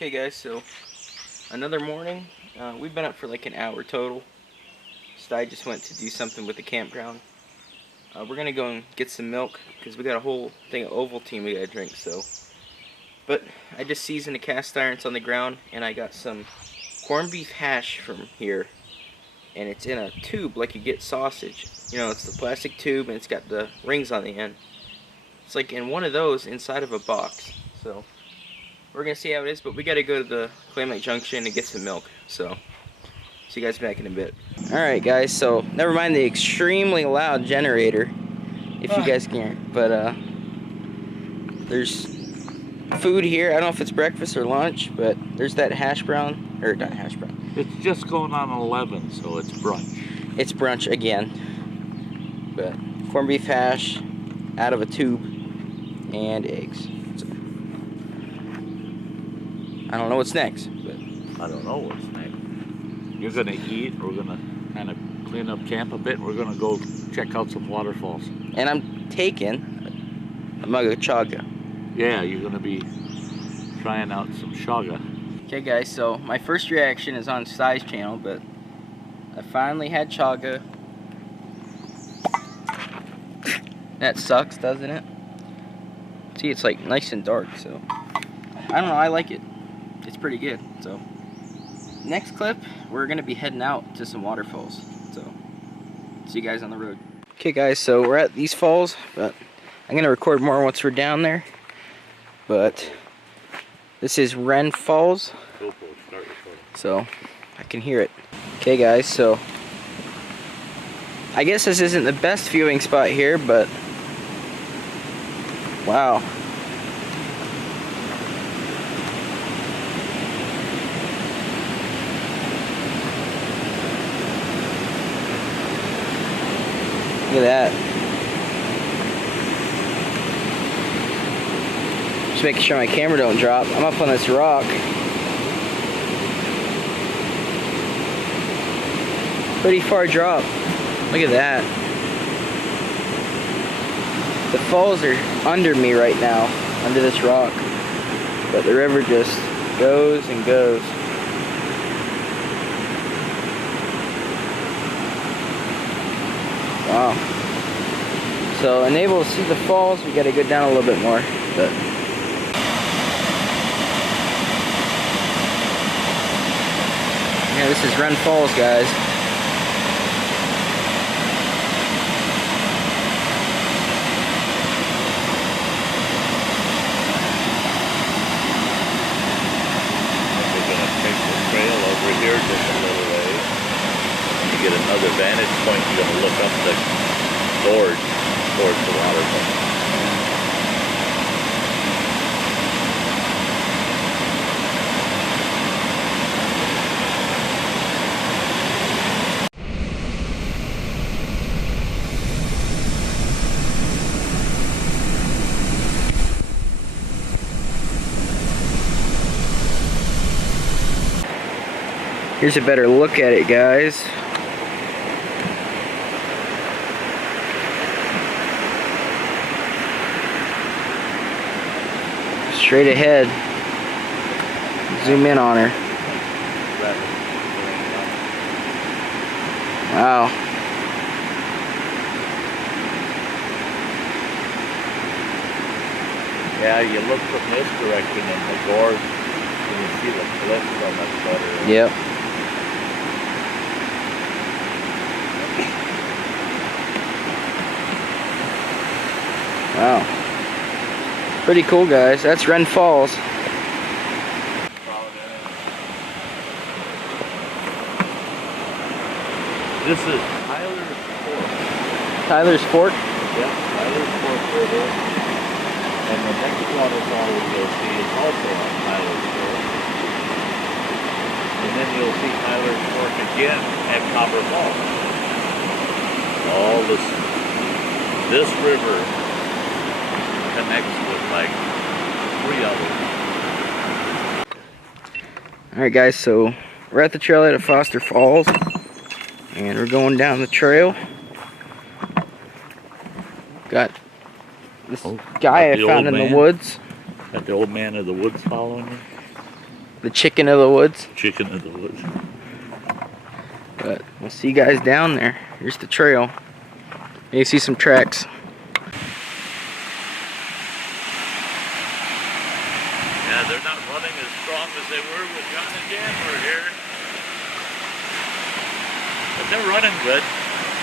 Okay guys, so another morning. We've been up for like an hour total. Sty just went to do something with the campground. We're gonna go and get some milk because we got a whole thing of Ovaltine we gotta drink. But I just seasoned the cast irons on the ground, and I got some corned beef hash from here, and it's in a tube like you get sausage. You know, it's the plastic tube and it's got the rings on the end. It's like in one of those inside of a box. So we're gonna see how it is, but we gotta go to the Clay Lake Junction and get some milk. So see you guys back in a bit. Alright guys, so never mind the extremely loud generator, if you guys can hear it. But there's food here. I don't know if it's breakfast or lunch, but there's that hash brown, or not hash brown. It's just going on 11, so it's brunch. It's brunch again. But corned beef hash out of a tube and eggs. So, I don't know what's next, but I don't know what's next. You're gonna eat, we're gonna kind of clean up camp a bit, and we're gonna go check out some waterfalls. And I'm taking a mug of chaga. Yeah, you're gonna be trying out some chaga. Okay guys, so my first reaction is on Sty's channel, but I finally had chaga. That sucks, doesn't it? See, it's like nice and dark, so I don't know, I like it. It's pretty good. So next clip, we're gonna be heading out to some waterfalls. So see you guys on the road. Okay guys, so we're at these falls, but I'm gonna record more once we're down there. But this is Wren Falls, so I can hear it. Okay guys, so I guess this isn't the best viewing spot here, but wow. Look at that. Just making sure my camera don't drop. I'm up on this rock. Pretty far drop. Look at that. The falls are under me right now, under this rock. But the river just goes and goes. Wow. So, unable to see the falls, we gotta go down a little bit more. But yeah, this is Wren Falls, guys. We're gonna take the trail over here just a little ways. To get another vantage point, you're gonna look up the gorge towards the waterfall. Here's a better look at it, guys. Straight ahead. Zoom in on her. Wow. Yeah, you look from this direction in the gorge, and you see the cliff so much better. Yep. Wow. Pretty cool, guys. That's Wren Falls. This is Tyler's Fork. Tyler's Fork? Yeah, Tyler's Fork River. And the next waterfall you'll see is also on Tyler's Fork. And then you'll see Tyler's Fork again at Copper Falls. All this river connects with like 3 others. Alright guys, so we're at the trailhead at Foster Falls, and we're going down the trail. Got this guy I found in the woods. Got the old man of the woods following you. The chicken of the woods. Chicken of the woods. But we'll see you guys down there. Here's the trail. You see some tracks. Yeah, they're not running as strong as they were when John and Jan were here. But they're running good.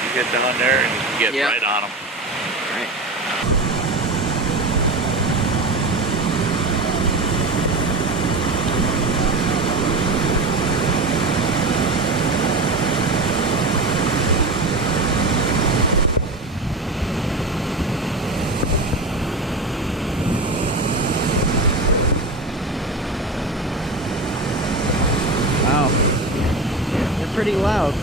You get down there and you can get right on them. Right. Wow. They're pretty loud.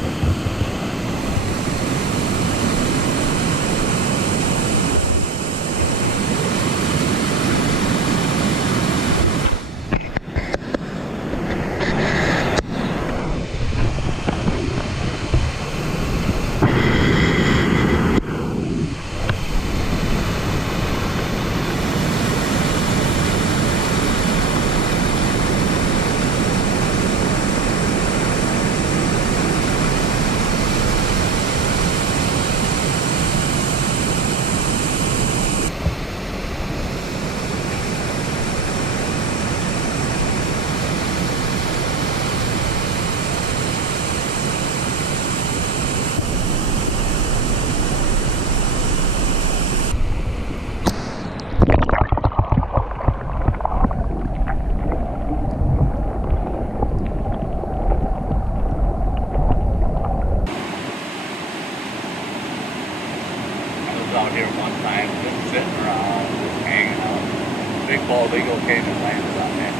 Out here one time, just sitting around, just hanging out. Big bald eagle came and landed on that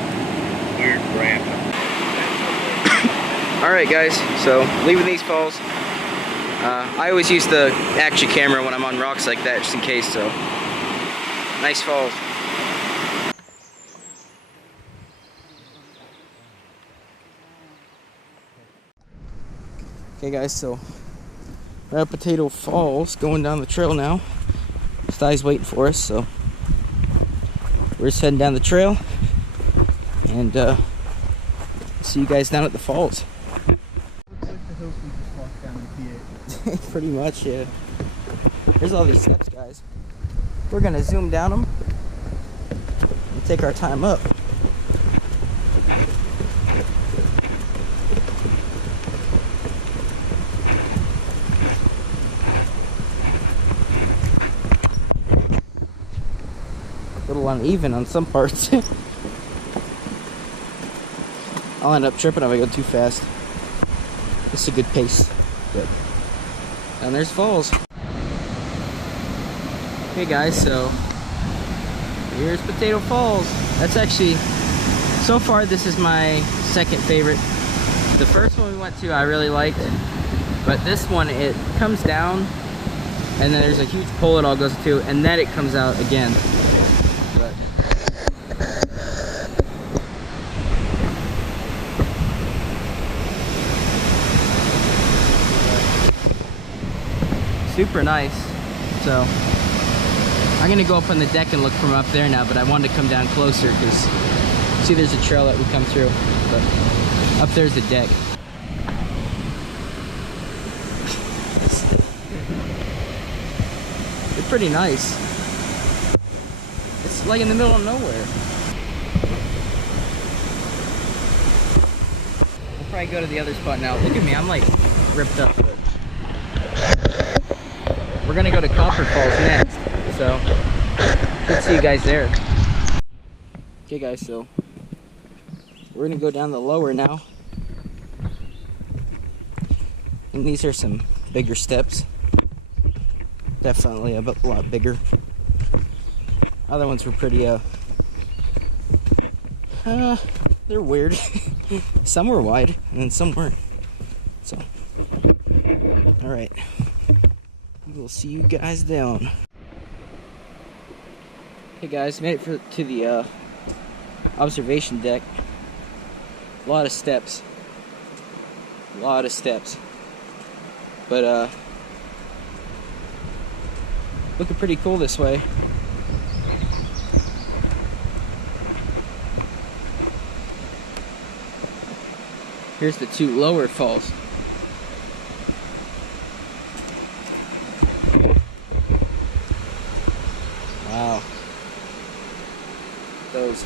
weird branch. Alright guys, so leaving these falls. I always use the action camera when I'm on rocks like that, just in case, so. Nice falls. Okay guys, so we're at Potato Falls, going down the trail now. Stai's waiting for us, so we're just heading down the trail, and see you guys down at the falls. Looks like the hills we just walked down the P8. Pretty much, yeah. There's all these steps, guys. We're gonna zoom down them and take our time up. A little uneven on some parts. I'll end up tripping if I go too fast. It's a good pace. But. And there's falls. Hey guys, so here's Potato Falls. That's actually, so far this is my second favorite. The first one we went to I really liked, but this one, it comes down and then there's a huge pole it all goes to, and then it comes out again. But super nice. So I'm gonna go up on the deck and look from up there now, but I wanted to come down closer because see there's a trail that we come through, but up there's the deck. It's pretty nice. It's like in the middle of nowhere. We'll probably go to the other spot now. Look at me, I'm like ripped up. But we're gonna go to Copper Falls next, so should see you guys there. Okay guys, so we're gonna go down the lower now, and these are some bigger steps. Definitely a lot bigger. Other ones were pretty they're weird. Some were wide and then some weren't. So alright, we'll see you guys down. Hey guys, made it to the observation deck. A lot of steps. But looking pretty cool this way. Here's the two lower falls. Wow. Those.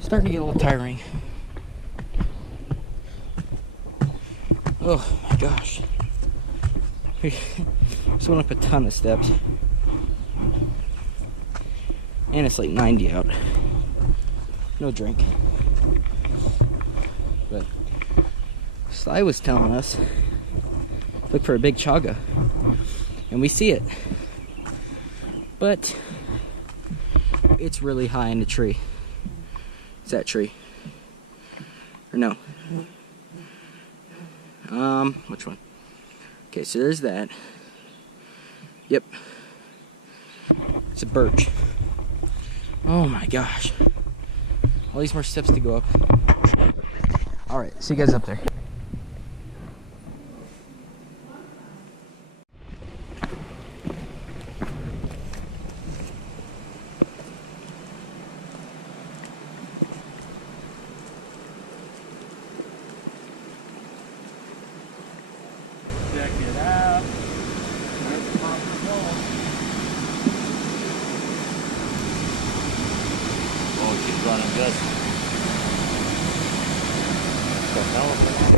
Starting to get a little tiring. Oh my gosh. Just went up a ton of steps. And it's like 90 out. No drink. But Sly was telling us, look for a big chaga. And we see it. But it's really high in the tree. It's that tree. Or no. Which one? Okay, so there's that. Yep. It's a birch. Oh my gosh. All these more steps to go up. Alright, see you guys up there. Check it out. There's the top of the wall. Oh, she's running good. The hell of a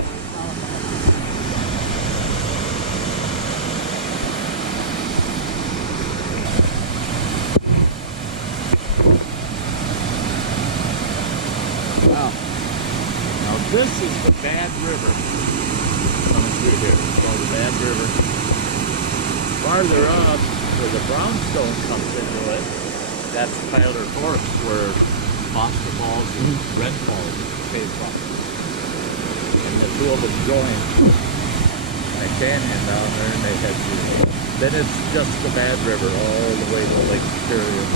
Wow. Now this is the Bad River coming through here. It's called the Bad River. Farther up, where the brownstone comes into it, that's Tyler Forest, where Waterfalls and Red Falls came from. And the two of them join a canyon down there, and they head through. Then it's just the Bad River all the way to Lake Superior.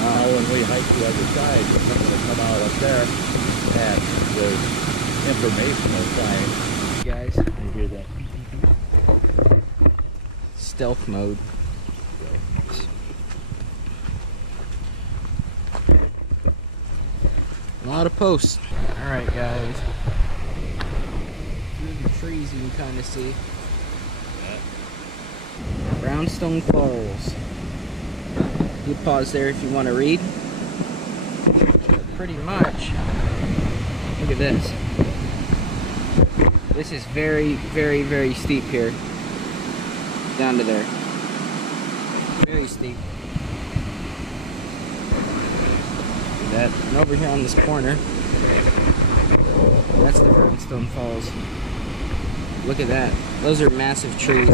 Now when we hike the other side, we're going to come out up there and there's informational sign. Guys, You hear that? stealth mode. A lot of posts. Alright guys. Through the trees you can kind of see. Brownstone Falls. You pause there if you want to read. Pretty much. Look at this. This is very, very, very steep here. Down to there. Very steep. Look at that. And over here on this corner, that's the Brownstone Falls. Look at that. Those are massive trees.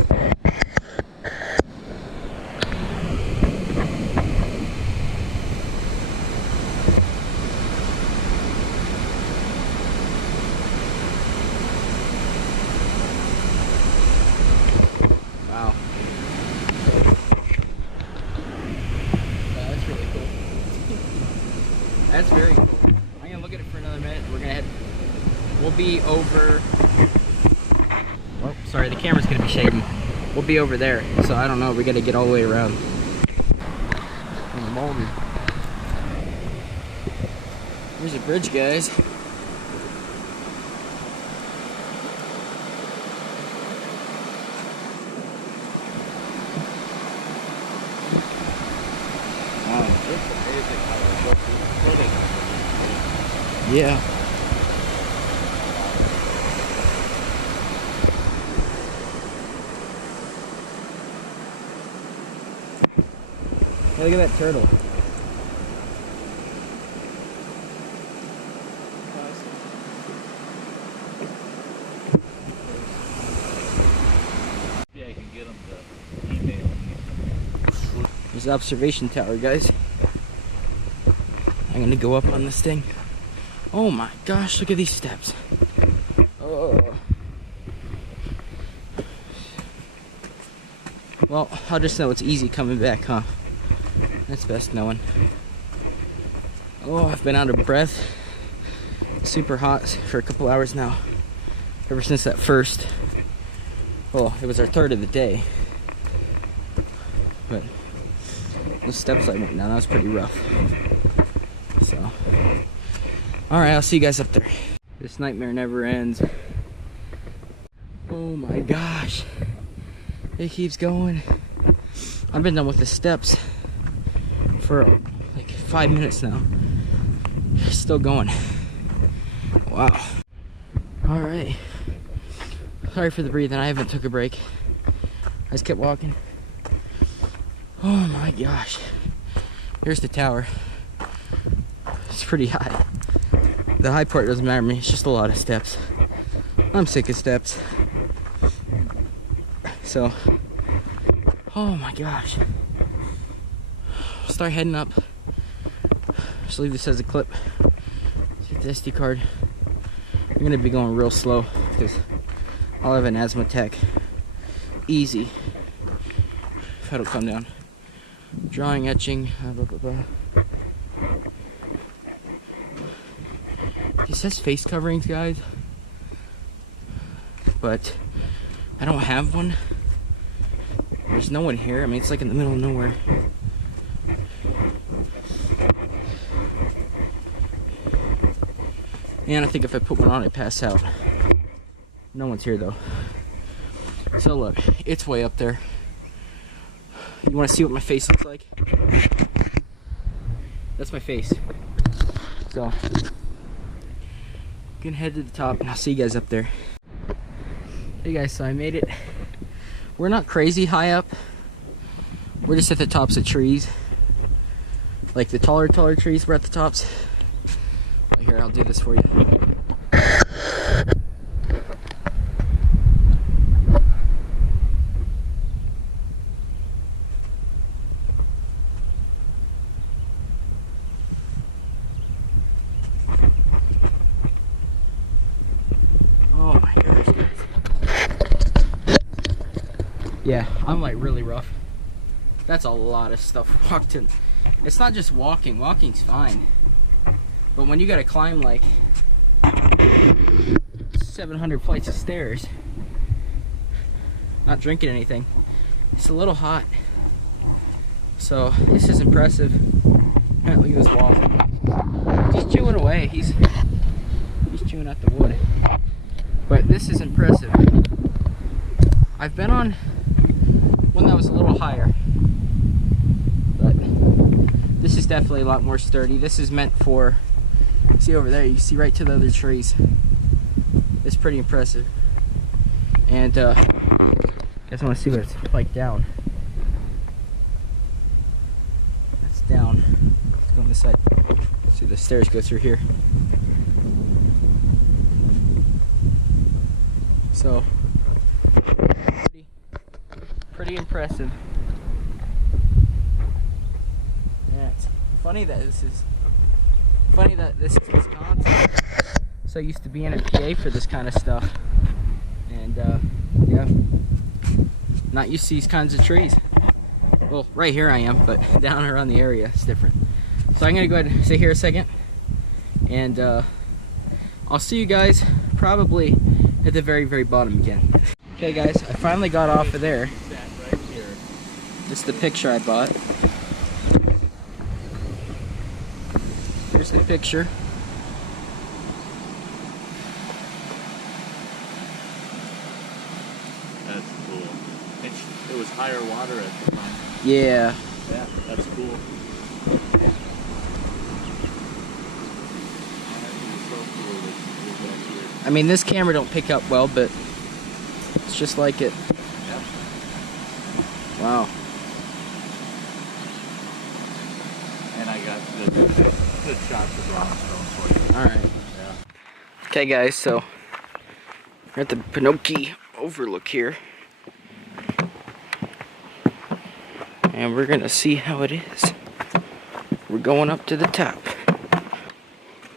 Wow. That's really cool. That's very cool. I'm gonna look at it for another minute. We're gonna head. We'll be over. Oh, sorry, the camera's gonna be shaky. We'll be over there, so I don't know. We gotta get all the way around. In the moment. There's a bridge, guys. Wow. It's amazing how they go through the footing. Yeah. Hey, look at that turtle. Yeah, I can get them to email me. There's the observation tower, guys. I'm gonna go up on this thing. Oh my gosh, look at these steps. Oh. Well, I'll just know it's easy coming back, huh? That's best knowing. Oh, I've been out of breath super hot for a couple hours now. Ever since that first, well, it was our third of the day. But the steps I went down, that was pretty rough. So, alright, I'll see you guys up there. This nightmare never ends. Oh my gosh. It keeps going. I've been done with the steps for like 5 minutes now. Still going. Wow. Alright. Sorry for the breathing. I haven't took a break. I just kept walking. Oh my gosh. Here's the tower. It's pretty high. The high part doesn't matter to me. It's just a lot of steps. I'm sick of steps. So, oh my gosh. Start heading up. Just leave this as a clip. Get the SD card. I'm gonna be going real slow because I'll have an asthma attack. Easy. If I don't come down. Drawing, etching, blah blah blah. It says face coverings, guys, but I don't have one. There's no one here. I mean, it's like in the middle of nowhere. And I think if I put one on, I'd pass out. No one's here though. So look, it's way up there. You want to see what my face looks like? That's my face. So, gonna head to the top and I'll see you guys up there. Hey guys, so I made it. We're not crazy high up. We're just at the tops of trees. Like the taller trees, we're at the tops. But here, I'll do this for you. Yeah, I'm like really rough. That's a lot of stuff walked in. It's not just walking. Walking's fine. But when you gotta climb like 700 flights of stairs, not drinking anything, it's a little hot. So this is impressive. Man, look at this wall. He's chewing away. He's chewing at the wood. But this is impressive. I've been on one that was a little higher, but this is definitely a lot more sturdy. This is meant for, see over there, you see right to the other trees. It's pretty impressive. And guys, I want to see what it's like down. That's down. Let's go on this side. See, the stairs go through here. So pretty impressive. Yeah, it's funny that this is Wisconsin. So used to being in PA for this kind of stuff, and yeah, not used to these kinds of trees. Well, right here I am, but down around the area it's different. So I'm gonna go ahead and stay here a second, and I'll see you guys probably at the very, very bottom again. Okay guys, I finally got off of there. This is the picture I bought. Here's the picture. That's cool. It was higher water at the time. Yeah. Yeah, that's cool. I mean, this camera don't pick up well, but it's just like it. Yep. Wow. And I got good shots of brownstone for you. Alright. Yeah. Okay guys, so we're at the Pinocchio Overlook here. And we're gonna see how it is. We're going up to the top.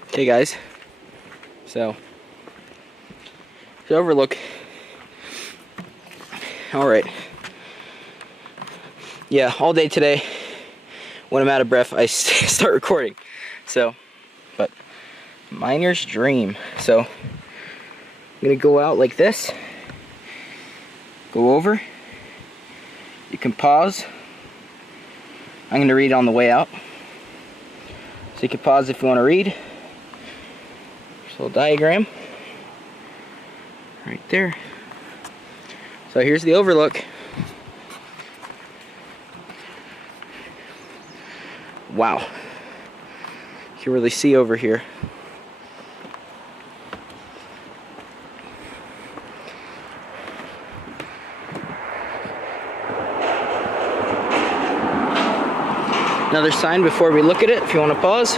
Okay guys, so the Overlook. Alright. Yeah, all day today, when I'm out of breath, I start recording. So, but Miner's dream. So I'm gonna go out like this. Go over. You can pause. I'm gonna read on the way out. So you can pause if you want to read. There's a little diagram. Right there. So here's the overlook. Wow. You can really see over here. Another sign before we look at it, if you want to pause.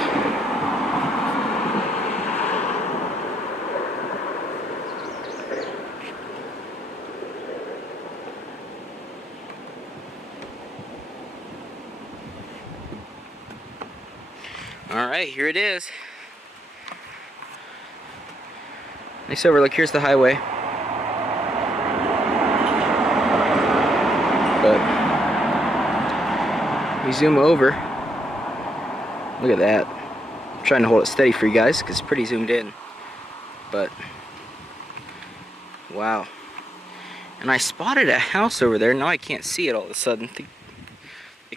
Alright, here it is. Nice overlook. Here's the highway. But we zoom over. Look at that. I'm trying to hold it steady for you guys because it's pretty zoomed in. But wow. And I spotted a house over there. Now I can't see it all of a sudden. I think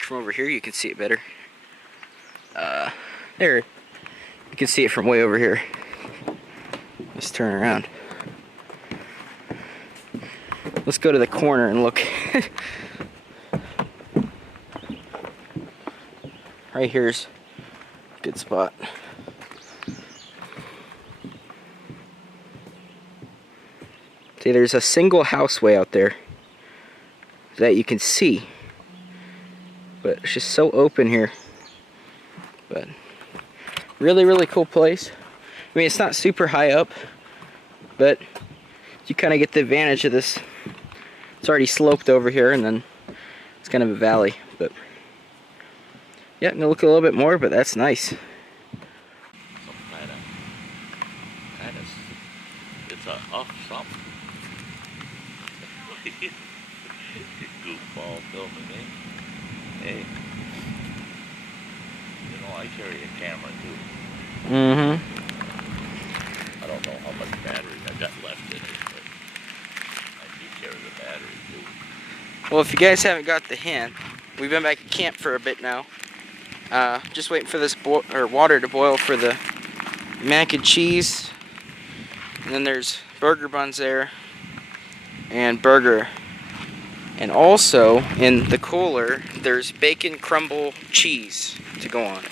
from over here you can see it better. There. You can see it from way over here. Let's turn around. Let's go to the corner and look. Right here's a good spot. See, there's a single house way out there that you can see, but it's just so open here. But really, really cool place. I mean, it's not super high up, but you kind of get the advantage of this. It's already sloped over here, and then it's kind of a valley. But yeah, I'm gonna look a little bit more, but that's nice. Some kind of, it's a something. Goofball filming me. Hey, you know, I carry a camera too. Mm-hmm. I don't know how much battery I got left in it, but I do carry the battery too. Well, if you guys haven't got the hint, we've been back at camp for a bit now. Just waiting for this water to boil for the mac and cheese. And then there's burger buns there. And burger. And also, in the cooler, there's bacon crumble cheese to go on it.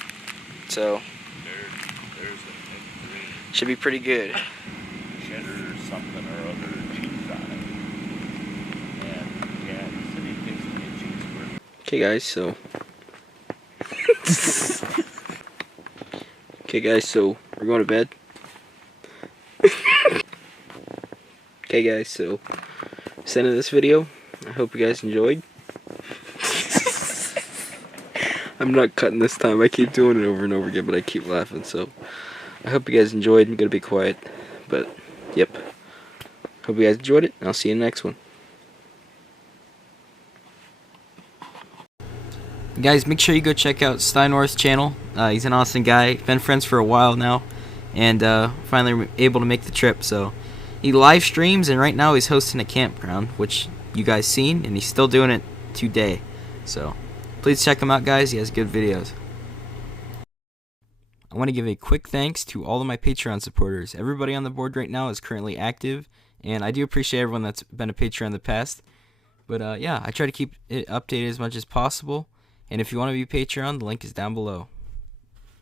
So, There's the green should be pretty good. cheddar something or other cheese on it. And yeah, the city takes me a cheeseburger. Okay guys, so we're going to bed. Okay guys, so that's the end of this video. I hope you guys enjoyed. I'm not cutting this time. I keep doing it over and over again, but I keep laughing. So I hope you guys enjoyed. I'm gonna be quiet, but yep. Hope you guys enjoyed it, and I'll see you in the next one. Guys, make sure you go check out Steinorth's channel. He's an awesome guy. Been friends for a while now, and finally able to make the trip. So he live streams, and right now he's hosting a campground, which you guys seen, and he's still doing it today. So please check him out, guys. He has good videos. I want to give a quick thanks to all of my Patreon supporters. Everybody on the board right now is currently active, and I do appreciate everyone that's been a Patreon in the past. But yeah, I try to keep it updated as much as possible. And if you want to be Patreon, the link is down below.